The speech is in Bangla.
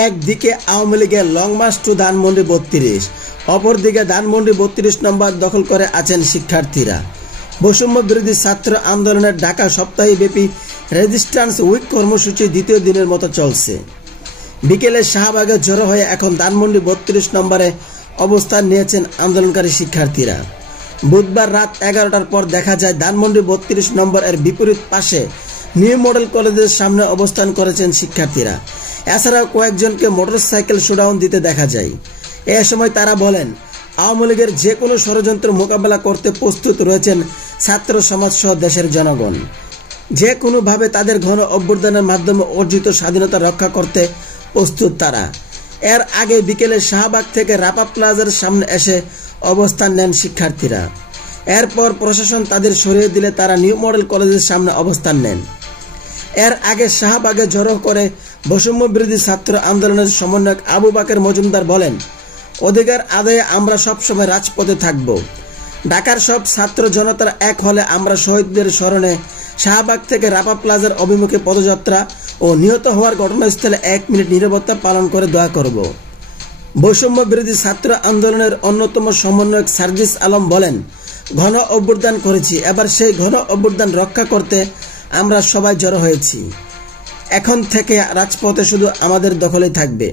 একদিকে আওয়ামী লীগের লং মার্চ টু ধানমন্ডি ৩২, অপরদিকে ধানমন্ডি ৩২ নম্বর দখল করে আছেন শিক্ষার্থীরা। বৈষম্য বিরোধী ছাত্র আন্দোলনের ঢাকা সপ্তাহব্যাপী রেজিস্ট্যান্স উইক কর্মসূচি দ্বিতীয় দিনের মতো চলছে। বিকেলে শাহবাগে জড়ো হয়ে এখন ধানমন্ডি ৩২ নম্বরে অবস্থান নিয়েছেন আন্দোলনকারী শিক্ষার্থীরা। বুধবার রাত ১১টার পর দেখা যায় ধানমন্ডি ৩২ নম্বর এর বিপরীত পাশে নিউ মডেল কলেজের সামনে অবস্থান করেছেন শিক্ষার্থীরা। এছাড়াও কয়েকজনকে মোটরসাইকেল শোডাউন দিতে দেখা যায়। এ সময় তারা বলেন, আওয়ামী লীগের যে কোনো ষড়যন্ত্র মোকাবেলা করতে প্রস্তুত রয়েছেন ছাত্র সমাজ সহ দেশের জনগণ। যে কোনোভাবে তাদের ঘন অভ্যুত্থানের মাধ্যমে অর্জিত স্বাধীনতা রক্ষা করতে প্রস্তুত তারা। এর আগে বিকেলে শাহবাগ থেকে রাপা প্লাজার সামনে এসে অবস্থান নেন শিক্ষার্থীরা। এরপর প্রশাসন তাদের সরিয়ে দিলে তারা নিউ মডেল কলেজের সামনে অবস্থান নেন। এর আগে শাহবাগে জড়ো করে বৈষম্য বিরোধী ছাত্র আন্দোলনের সমন্বয়ক আবু বাকের মজুমদার বলেন, অধিকার আদায়ে আমরা সবসময় রাজপথে থাকব। ঢাকার সব ছাত্র জনতার এক হলে আমরা শহীদদের স্মরণে শাহবাগ থেকে রাপা প্লাজার অভিমুখে পদযাত্রা ও নিহত হওয়ার ঘটনাস্থলে ১ মিনিট নীরবতা পালন করে দোয়া করব। বৈষম্য বিরোধী ছাত্র আন্দোলনের অন্যতম সমন্বয়ক সার্জিস আলম বলেন, ঘন অভ্যুত্থান করেছি, এবার সেই ঘন অভ্যুত্থান রক্ষা করতে আমরা সবাই জড়ো হয়েছি। এখন থেকে রাজপথে শুধু আমাদের দখলেই থাকবে।